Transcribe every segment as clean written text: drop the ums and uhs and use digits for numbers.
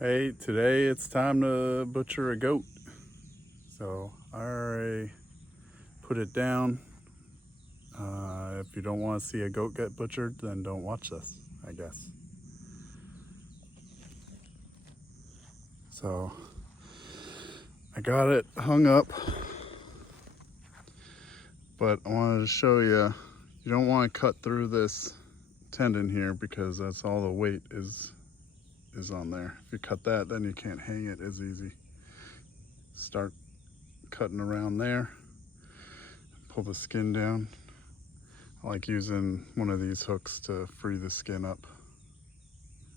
Hey, today it's time to butcher a goat. So I already put it down. If you don't want to see a goat get butchered, then don't watch this, I guess. So I got it hung up, but I wanted to show you, you don't want to cut through this tendon here because that's all the weight is on there. If you cut that, then you can't hang it as easy. Start cutting around there, pull the skin down. I like using one of these hooks to free the skin up.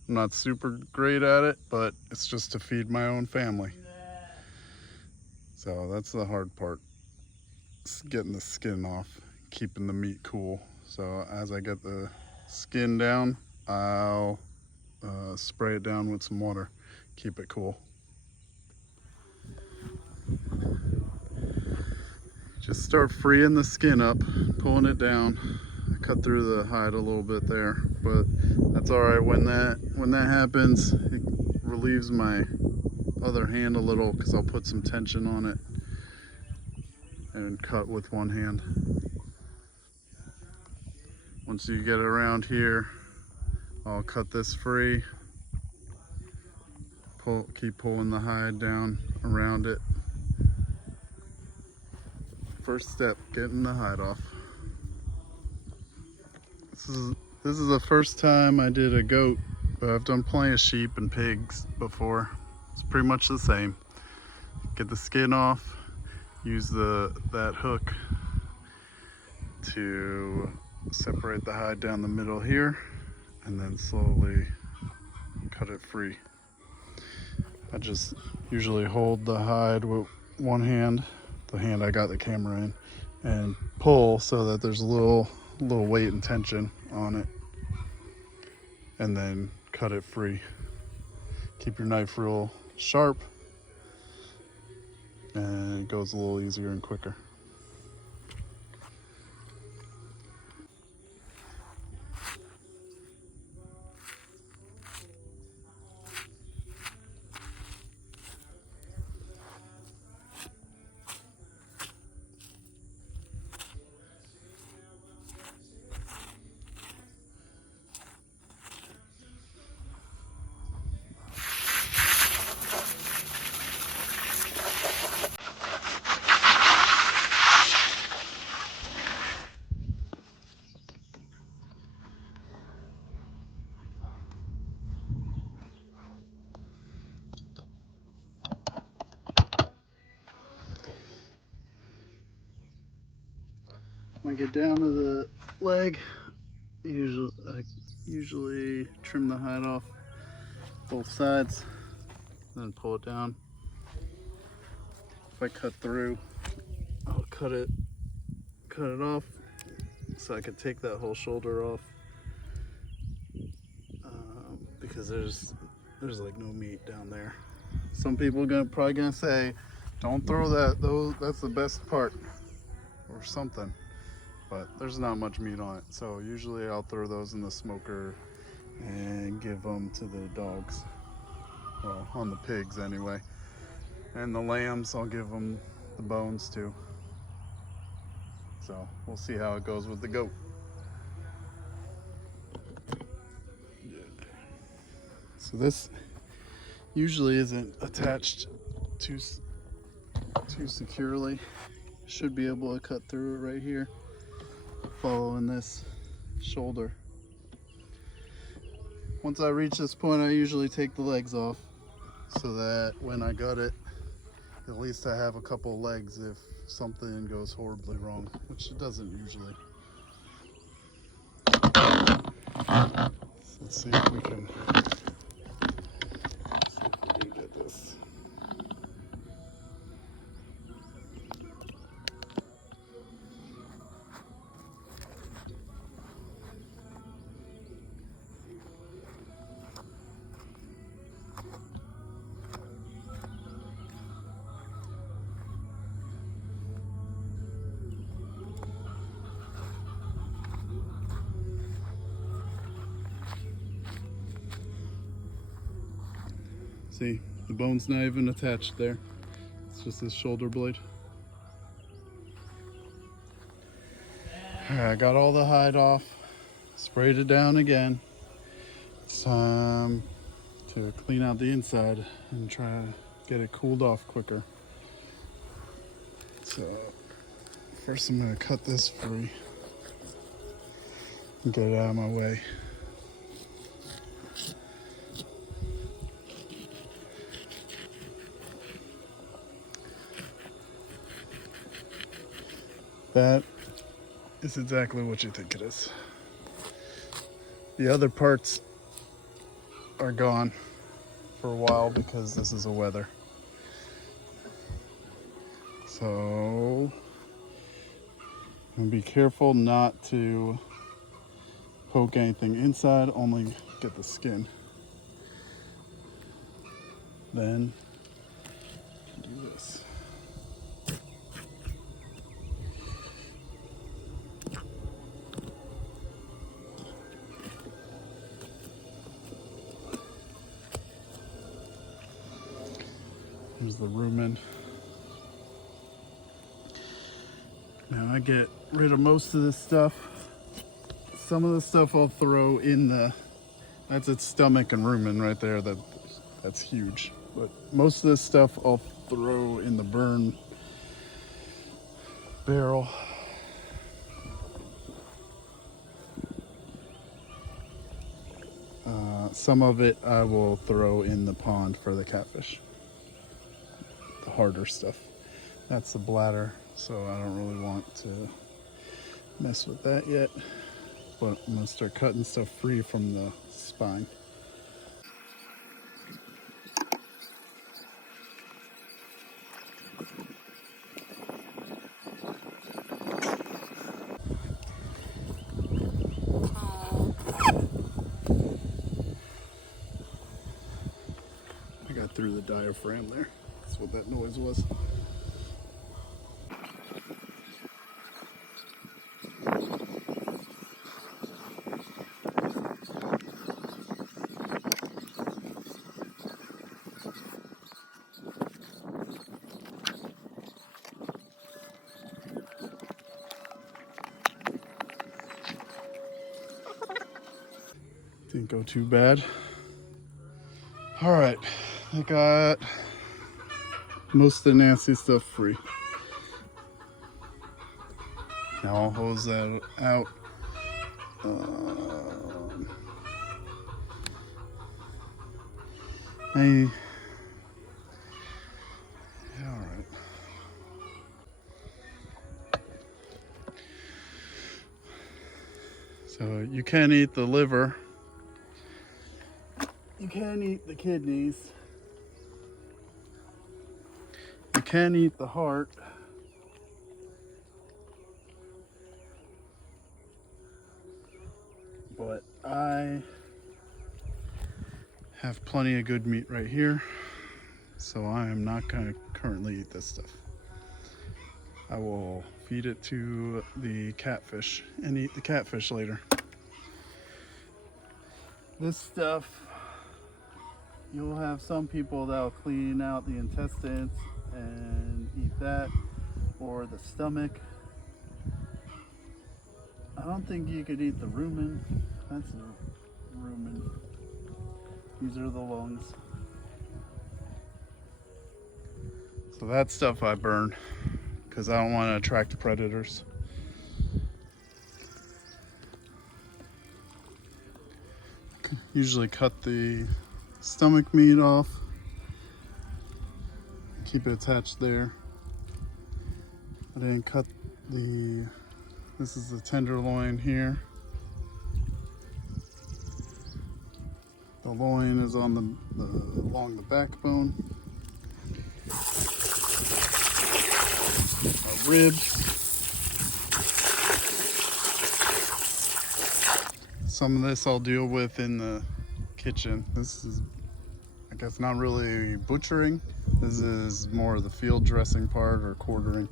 I'm not super great at it, but it's just to feed my own family. So that's the hard part, getting the skin off, keeping the meat cool. So as I get the skin down, I'll spray it down with some water, keep it cool. Just start freeing the skin up, pulling it down. I cut through the hide a little bit there, but that's all right. When that happens, it relieves my other hand a little because I'll put some tension on it and cut with one hand. Once you get around here, I'll cut this free. Keep pulling the hide down around it. First step, getting the hide off. This is the first time I did a goat, but I've done plenty of sheep and pigs before. It's pretty much the same. Get the skin off, use that hook to separate the hide down the middle here, and then slowly cut it free. I just usually hold the hide with one hand, the hand I got the camera in, and pull so that there's a little weight and tension on it, and then cut it free. Keep your knife real sharp, and it goes a little easier and quicker. When I get down to the leg, I usually trim the hide off both sides, then pull it down. If I cut through, I'll cut it off so I could take that whole shoulder off, because there's like no meat down there. Some people are probably gonna say, don't throw that, that's the best part or something, but there's not much meat on it. So usually I'll throw those in the smoker and give them to the dogs, well, on the pigs anyway. And the lambs, I'll give them the bones too. So we'll see how it goes with the goat. So this usually isn't attached too securely. Should be able to cut through it right here, following this shoulder. Once I reach this point, I usually take the legs off so that when I gut it, at least I have a couple legs if something goes horribly wrong, which it doesn't usually. So let's see if we can get this. See, the bone's not even attached there. It's just his shoulder blade. All right, I got all the hide off, sprayed it down again. It's time to clean out the inside and try to get it cooled off quicker. So first I'm gonna cut this free and get it out of my way. That is exactly what you think it is. The other parts are gone for a while because this is a weather. So and be careful not to poke anything inside, only get the skin. Then do this. Here's the rumen. Now I get rid of most of this stuff. Some of the stuff I'll throw in the, that's its stomach and rumen right there. That's huge. But most of this stuff I'll throw in the burn barrel. Some of it I will throw in the pond for the catfish. The harder stuff. That's the bladder, so I don't really want to mess with that yet. But I'm gonna start cutting stuff free from the spine. I got through the diaphragm there. That's what that noise was. Didn't go too bad. All right, I got most of the nasty stuff free. Now I'll hose that out. All right. So you can eat the liver. You can eat the kidneys. You can eat the heart. But I have plenty of good meat right here, so I am not going to currently eat this stuff. I will feed it to the catfish and eat the catfish later. This stuff, you'll have some people that'll clean out the intestines and eat that, or the stomach. I don't think you could eat the rumen. That's a rumen. These are the lungs. So that stuff I burn because I don't want to attract predators. Usually cut the stomach meat off, keep it attached there. I didn't cut this is the tenderloin here. The loin is on along the backbone. Ribs. Some of this I'll deal with in the kitchen. This is, I guess, not really butchering. This is more of the field dressing part or quartering.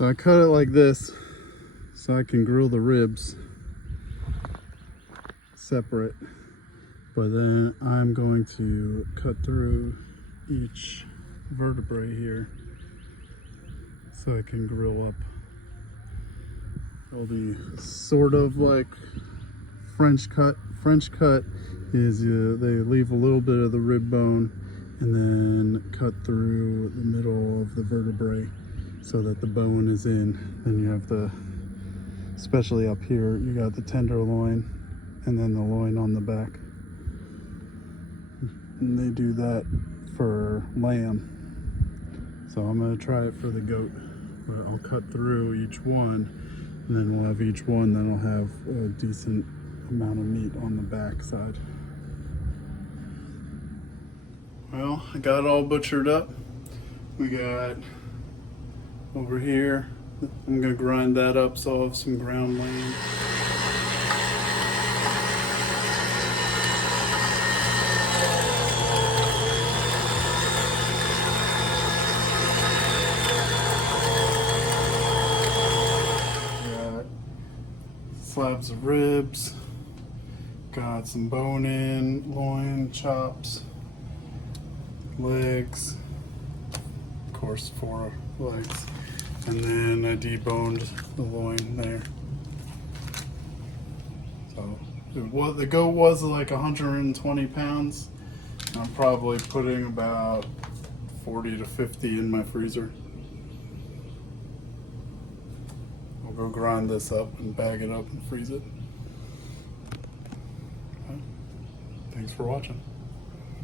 So I cut it like this so I can grill the ribs separate, but then I'm going to cut through each vertebrae here so I can grill up. It'll be sort of like French cut. French cut is they leave a little bit of the rib bone and then cut through the middle of the vertebrae so that the bone is in. Then you have the, especially up here, you got the tenderloin and then the loin on the back. And they do that for lamb. So I'm gonna try it for the goat, but I'll cut through each one, and then we'll have each one that'll have a decent amount of meat on the back side. Well, I got it all butchered up. We got over here, I'm gonna grind that up so I'll have some ground lamb. Got slabs of ribs, got some bone in, loin, chops, legs, of course 4 legs, and then I deboned the loin there. So the goat was like 120 pounds. I'm probably putting about 40 to 50 in my freezer. I'll go grind this up and bag it up and freeze it. Okay. Thanks for watching.